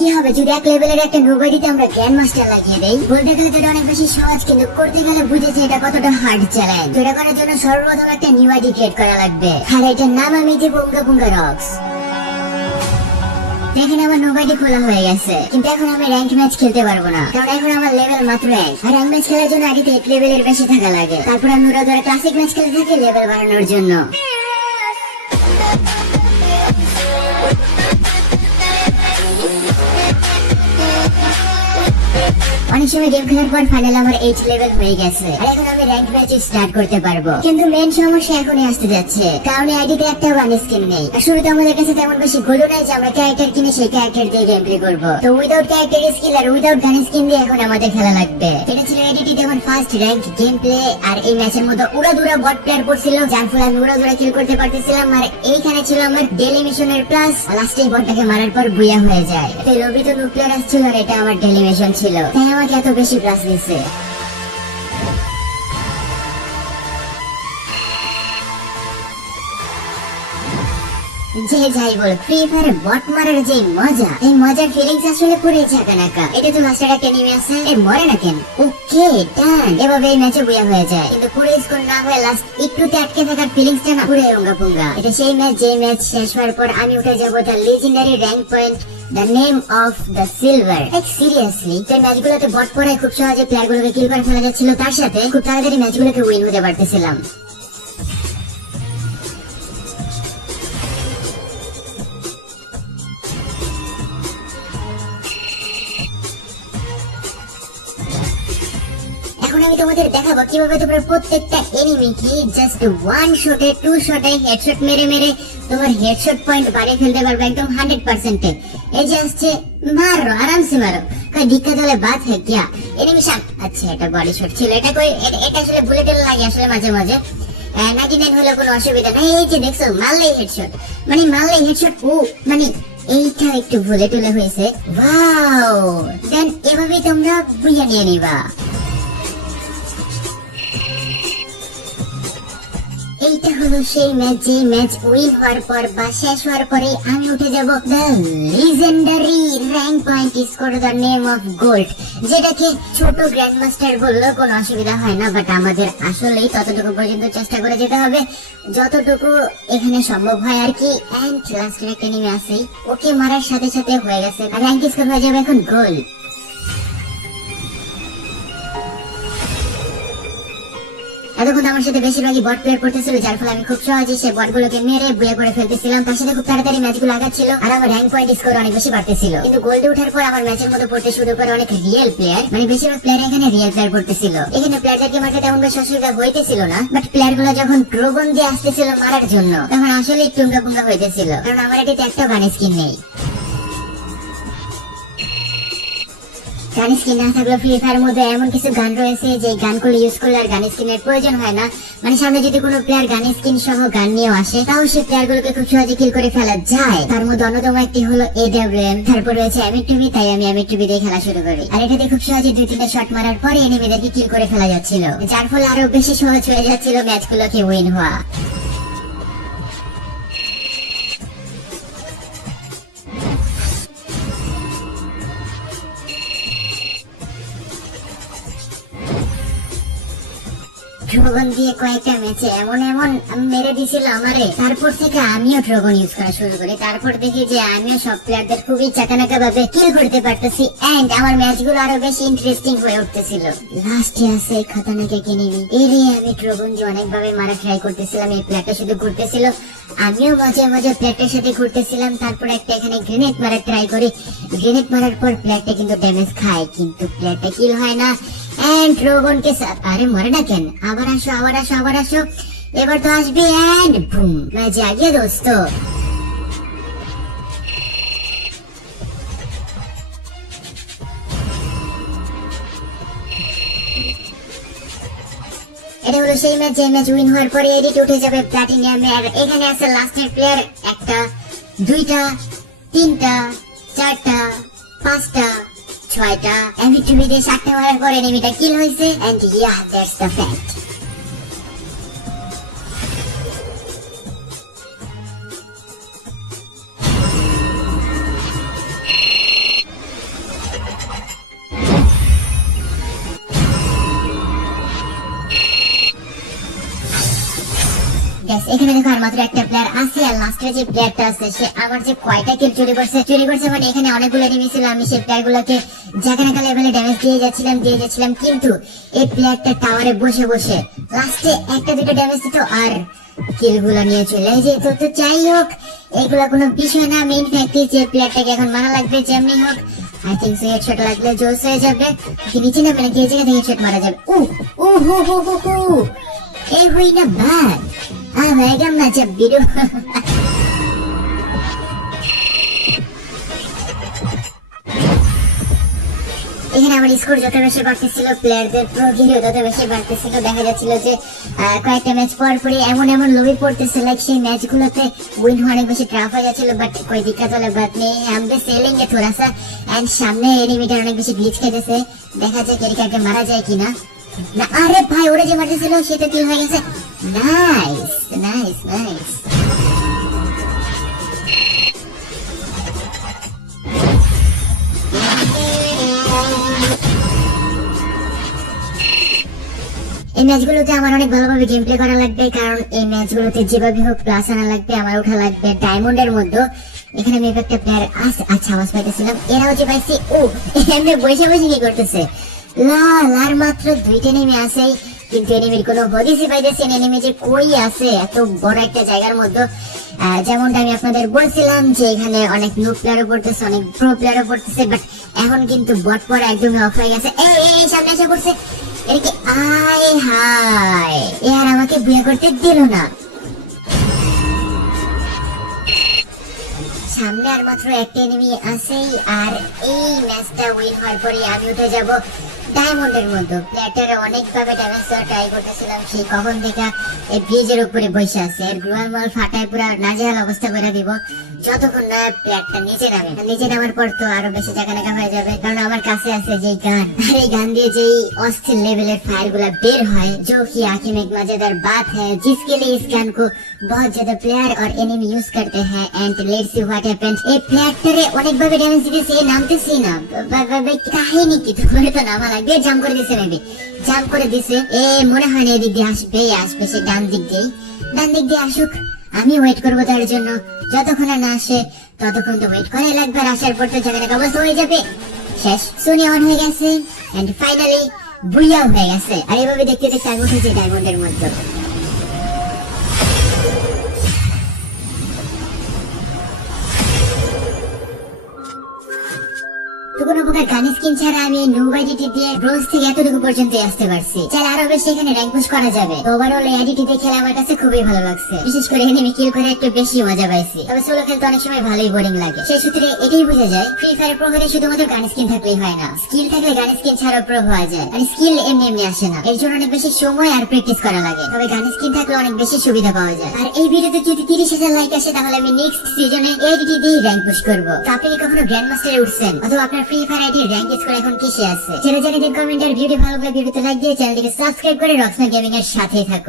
কি হবে যদি এক লেভেলের একটা নোবডিতে আমরা গ্র্যান্ড মাস্টার লাগিয়ে দেই? বলতে গেলে তো এটা অনেক বেশি সহজ, কিন্তু করতে গেলে বুঝেছি এটা কতটা হার্ড চ্যালেঞ্জ। এটা করার জন্য সর্বপ্রথম একটা নিউ আইডি ক্রিয়েট করা লাগবে, আর এটার নাম আমি দেব উঙ্গা পুঙ্গা রক্স। এখানে আমার নোবডি খোলা হয়ে গেছে, কিন্তু এখন আমি র্যাঙ্ক ম্যাচ খেলতে পারবো না, কারণ এখন আমার লেভেল মাত্র 1, আর র্যাঙ্ক ম্যাচ খেলার জন্য আগে 8 লেভেলের বেশি থাকা লাগে। তারপর আমি ওরা ধরে ক্লাসিক ম্যাচ খেলতে থাকি লেভেল বাড়ানোর জন্য। অনেক সময় গেম খেলার পর ফাইনাল আমার 8 লেভেল হয়ে গেছে, আর এখন আমি র্যাঙ্ক ম্যাচ স্টার্ট করতে পারবো। কিন্তু মেন সমস্যা এখনই আসতে যাচ্ছে, কারণ আইডিতে একটা গান স্কিন নেই। আর শুরুতে আমাদের কাছে তেমন বেশি গোলও নাই যে আমরা ক্যারেক্টার কিনে সেই ক্যারেক্টার দিয়ে গেম প্লে করবো। তো উইদাউট ক্যারেক্টার স্কিল আর উইদাউট গান স্কিন দিয়ে এখন আমাদের খেলা লাগবে। এটা ছিল এডিটিতে আমার ফার্স্ট র্যাঙ্ক গেম প্লে, আর এই ম্যাচের মধ্যে উড়াদুরা বট প্লেয়ার পড়ছিল, যার ফলে আমি উড়াদুরা কিল করতে পারতেছিলাম। আর এইখানে ছিল আমার ডেলি মিশনের প্লাস, লাস্টে বটটাকে মারার পর বুয়া হয়ে যায়। তো লবি তো নুক প্লেয়ার আসছিল, আর এটা আমার ডেলি মিশন ছিল, তাই আমাকে এত বেশি প্লাস দিচ্ছে। যে যাই বল, ফ্রি ফায়ারে বট মারার যে মজা, এই মজার ফিলিংস আসলে পুরো ঝাঁকানাকা। এটা তো লাস্টের একটা নেমে আসে, এ মরে না কেন? ওকে ডান, এভাবে এই ম্যাচে বুয়া হয়ে যায়, কিন্তু পুরো স্কোর না হয়ে লাস্ট একটুতে আটকে থাকার ফিলিংসটা না পুরো উঙ্গা পুঙ্গা। এটা সেই ম্যাচ যে ম্যাচ শেষ হওয়ার পর আমি উঠে যাবো the legendary rank point, the name of the silver. Like seriously, এই ম্যাচগুলোতে বট পড়ায় খুব সহজে প্লেয়ারগুলোকে কিল করে ফেলা যাচ্ছিল, তার সাথে খুব তাড়াতাড়ি ম্যাচগুলোকে উইন হতে পারতেছিলাম। এখন আমি তোমাদের দেখাবো কিভাবে তোমরা প্রত্যেকটা এনিমিকে জাস্ট 1 শটে 2 শটে হেডশট মেরে মেরে তোমার হেডশট পয়েন্ট বাড়িয়ে ফেলতে পারবে একদম 100%। এই যে আসছে, মারো আরামসে মারো, কই দিক্কত হলে বাত है क्या? এনিমি শাট, আচ্ছা এটা বডি শট ছিল, এটা কই এটা আসলে বুলেটের লাগে আসলে মাঝে মাঝে 99 হলে কোনো অসুবিধা নাই। এই যে দেখছো মারলেই হেডশট, মানে মারলেই হেডশট। ও মানে এইটা একটু ভুলে টুলে হয়েছে। ওয়াও, দেন এভাবে তোমরা বুঝে নিয়ে নিবা। এইটা হলো সেই ম্যাচ, যে ম্যাচ উইন হওয়ার পর বা শেষ হওয়ার পরে আমি উঠে যাব the legendary rank point score the name of gold, যেটাকে ছোট গ্র্যান্ড মাস্টার বললেও কোনো অসুবিধা হয় না, বাট আমাদের আসলেই ততটুকু পর্যন্ত চেষ্টা করে যেতে হবে যতটুকু এখানে সম্ভব হয় আর কি। এন্ড লাস্টের একটা নেমে আসেই ওকে মারার সাথে সাথে হয়ে গেছে, আর র্যাঙ্ক স্কোর হয়ে যাবে এখন গোল্ড। এতক্ষণ আমার সাথে বেশিরভাগই বট প্লেয়ার করতেছিল, যার ফলে আমি খুব সহজে সেই বটগুলোকে মেরে বুয়া করে ফেলতেছিলাম, তার সাথে খুব তাড়াতাড়ি ম্যাচগুলো আগাচ্ছিল, আর আমার র্যাঙ্ক পয়েন্ট স্কোর অনেক বেশি বাড়তেছিল। কিন্তু গোল্ডে ওঠার পর আমার ম্যাচের মধ্যে পড়তে শুরু করে অনেক রিয়েল প্লেয়ার, মানে বেশিরভাগ প্লেয়ার এখানে রিয়েল প্লেয়ার করতেছিল। এখানে প্লেয়ারদেরকে মারতে তেমন বেশি অসুবিধা হইতেছিল না, বাট প্লেয়ার গুলো যখন ড্রাগন দিয়ে আসতেছিল মারার জন্য, তখন আসলে একটু উঙ্গা পুঙ্গা হইতেছিল, কারণ আমার এটাতে একটা গান স্কিন নেই। গান স্কিন না থাকলে ফ্রি ফায়ার মধ্যে এমন কিছু গান রয়েছে যে গানগুলো ইউজ করলে আর গান স্কিনের প্রয়োজন হয় না, মানে সামনে যদি কোনো প্লেয়ার গান স্কিন সহ গান নিয়েও আসে, তাও সেই প্লেয়ার গুলোকে খুব সহজে কিল করে ফেলা যায়। তার মধ্যে অন্যতম একটি হলো AWM, তারপর রয়েছে এমএটুবি, তাই আমি এমএটুবি দিয়ে খেলা শুরু করি। আর এটাতে খুব সহজে 2-3টা শট মারার পরে এনিমিদেরকে কিল করে ফেলা যাচ্ছিল, যার ফলে আরো বেশি সহজ হয়ে যাচ্ছিল ম্যাচগুলোকে উইন হওয়া। ড্রাগন দিয়ে কয়েকটা ম্যাচে এমন মেরে দিছিল আমারে, তারপর থেকে আমিও ড্রাগন ইউজ করা শুরু করি। তারপর দেখি যে আমিও সব প্লেয়ারদের খুবই চাকানাকা ভাবে কিল করতে পারতেছি, এন্ড আমার ম্যাচগুলো আরো বেশি ইন্টারেস্টিং হয়ে উঠতেছিল। লাস্টে আছে খাতানাকে কিনিনি, এরে আমি ড্রাগন দিয়ে অনেকভাবে মারা ট্রাই করতেছিলাম, এই প্লেয়ারটা শুধু ঘুরতেছিল, আমিও মাঝে মাঝে প্লেয়ারটার সাথে ঘুরতেছিলাম। তারপর একটা এখানে গ্রেনেড মারার ট্রাই করি, গ্রেনেড মারার পর প্লেয়ারটা কিন্তু ড্যামেজ খায়, কিন্তু প্লেয়ারটা কিল হয় না। এন্ড ড্রাগন কে আরে মরে না কেন? আবার আসো আবার আসো আবার আসো, এবার তো আসবে। এন্ড বুম, ম্যাচ आ गया दोस्तों। এটা হলো সেই ম্যাচ যে ম্যাচ উইন হওয়ার পরে এডিট উঠে যাবে প্লাটিনামে। আর এখানে আছে লাস্টের প্লেয়ার, একটা, দুইটা, তিনটা, চারটা, পাঁচটা, 6টা এমভিটিভি দিয়ে 7টা মারার পর এনিমিটা কিল হয়েছে। And yeah, that's the fact. এখানে দেখো আর মাত্র একটা প্লেয়ার আছে, আর লাস্টে যে প্লেয়ারটা আছে সে আমার যে কয়টা কিল চুরি করছে মানে এখানে অনেকগুলো এনিমি ছিল, আমি সেই প্লেয়ার গুলোকে জাগানাকা লেভেলে ড্যামেজ দিয়ে যাচ্ছিলাম, কিন্তু এই প্লেয়ারটা টাওয়ারে বসে বসে লাস্টে একটা দুটো ড্যামেজ দিত আর কিল গুলো নিয়ে চলে যেত। তো যাই হোক এগুলা কোনো বিষয় না, মেইন ফ্যাক্ট যে প্লেয়ারটাকে এখন মারা লাগবে যেমনি হোক। আই থিংক সো হেডশট লাগলে জোস হয়ে যাবে, কি নিচে না মানে কি জায়গা থেকে হেডশট মারা যাবে। ও হো হো হো হো এই হই না বাদ হয়ে গেল না জব বিরু। এখানে আমার স্কোর যত বেশি বাড়তেছিল, প্লেয়ারদের প্রো গিরিও তত বেশি বাড়তেছিল। দেখা যাচ্ছিল যে কয়েকটা ম্যাচ পর পরই এমন লোভে পড়তেছে, লাইক সেই ম্যাচগুলোতে উইন হওয়া অনেক বেশি টাফ হয়ে যাচ্ছিল। বাট কোই দিক্কত वाला बात नहीं, हम भी सेलेंगे थोड़ा सा। एंड সামনে এনিমিটা অনেক বেশি গ্লিচ খেতেছে, দেখা যায় কেরিকাকে মারা যায় কিনা। না আরে ভাই ওরে যে মারতেছিল সে তো কিল হয়ে গেছে। Nice nice nice. এই ম্যাচগুলোতে আমার অনেক ভালোভাবে গেম প্লে করা লাগবে, কারণ এই ম্যাচগুলোতে যেভাবে হোক প্লাস আনা লাগবে, আমার ওঠা লাগবে ডায়মন্ডের মধ্যে। এখানে আমি একটা প্লেয়ার আছে, আচ্ছা আওয়াজ পাইতেছিলাম, এরাও যে পাইছি। এমনি বসে কি করতেছে লাল, আর মাত্র দুইটা নেমে আছে, কিন্তু এনিমির কোনো হদিসই পাইতেছি না এনিমি যে কই আছে এত বড় একটা জায়গার মধ্যে। যেমনটা আমি আপনাদের বলছিলাম যে এখানে অনেক নুব প্লেয়ারও পড়তেছে, অনেক প্রো প্লেয়ারও পড়তেছে, বাট এখন কিন্তু বট পড়া একদমই অফ হয়ে গেছে। এই সামনে এসে পড়ছে, এদিকে আয় হায়, এ আর আমাকে বিয়ে করতে দিল না। সামনে আর মাত্র একটা এনিমি আছেই, আর এই ম্যাচটা উইন হওয়ার পরে আমি উঠে যাব ডায়মন্ডের মধ্যে। প্লেয়ারটারে অনেকভাবে ড্যামেজ দেওয়ার ট্রাই করতেছিলাম, সেই কখন থেকে এই ব্রিজের উপরে বসে আছে, এর গ্লোয়াল মাল ফাটায় পুরো নাজেহাল অবস্থা করে দিব যতক্ষণ না প্লেয়ারটা নিচে নামে। নিচে নামার পর তো আরো বেশি জায়গা হয়ে যাবে, কারণ আমার কাছে আছে যে গান, আর এই গান দিয়ে যেই অস্থির লেভেলের ফায়ার গুলা বের হয়, जो कि आंखें में एक मजेदार बात है, जिसके लिए इस गान को बहुत ज्यादा प्लेयर और एनिमी यूज करते हैं। And let's see what happens. এই প্লেয়ারটারে অনেকভাবে ড্যামেজ দিতেছে, এ নামতেছি না, কাহিনী কি তোমার তো নামা লাগবে। জাম্প করে দিছে, মেবি জাম্প করে দিছে, এ মনে হয় না এদিক দিয়ে আসবে সে ডান দিক দিয়ে আসুক, আমি ওয়েট করবো তার জন্য। যতক্ষণ না আসে ততক্ষণ তো ওয়েট করাই লাগবে, আর আসার পর তো জায়গাটা অবস্থা হয়ে যাবে শেষ। সোনি অন হয়ে গেছে এন্ড ফাইনালি বুইয়াও হয়ে গেছে, আর এইভাবে দেখতে দেখতে আমি উঠেছি ডায়মন্ডের মধ্যে। কোনো প্রকার গান স্কিন ছাড়া আমি নোব আইডিটি দিয়ে ব্রোঞ্জ থেকে এতটুকু পর্যন্ত আসতে পারছি। চাইলে আরো বেশি এখানে র্যাঙ্ক পুশ করা যাবে। তো ওভারঅল এই আইডিটি খেলে আমার কাছে খুবই ভালো লাগছে, বিশেষ করে এনিমি কিল করে একটু বেশি মজা পাইছি। তবে সোলো খেলতে অনেক সময় ভালোই বোরিং লাগে। সেই সূত্রে এটাই বোঝা যায় ফ্রি ফায়ার প্রো হলে শুধুমাত্র গান স্কিন থাকলেই হয় না, স্কিল থাকলে গান স্কিন ছাড়াও প্রো হওয়া যায়। আর স্কিল এমনি আসে না, এর জন্য অনেক বেশি সময় আর প্র্যাকটিস করা লাগে। তবে গান স্কিন থাকলে অনেক বেশি সুবিধা পাওয়া যায়। আর এই ভিডিওতে যদি 30,000 লাইক আসে তাহলে আমি নেক্সট সিজনে এই আইডিটি দিয়ে র্যাঙ্ক পুশ করব। তো আপনি কি কখনো গ্র্যান্ড মাস্টারে উঠছেন, অথবা আপনার ফ্রি ফায়ার আইডির র্যাঙ্ক স্কোর এখন কিসে আছে? জেনে জেনে দিন কমেন্ট, আর ভিডিও ভালো লাগলে ভিডিওতে লাইক দিয়ে চ্যানেলটিকে সাবস্ক্রাইব করে রক্সনা গেমিং এর সাথেই থাকুন।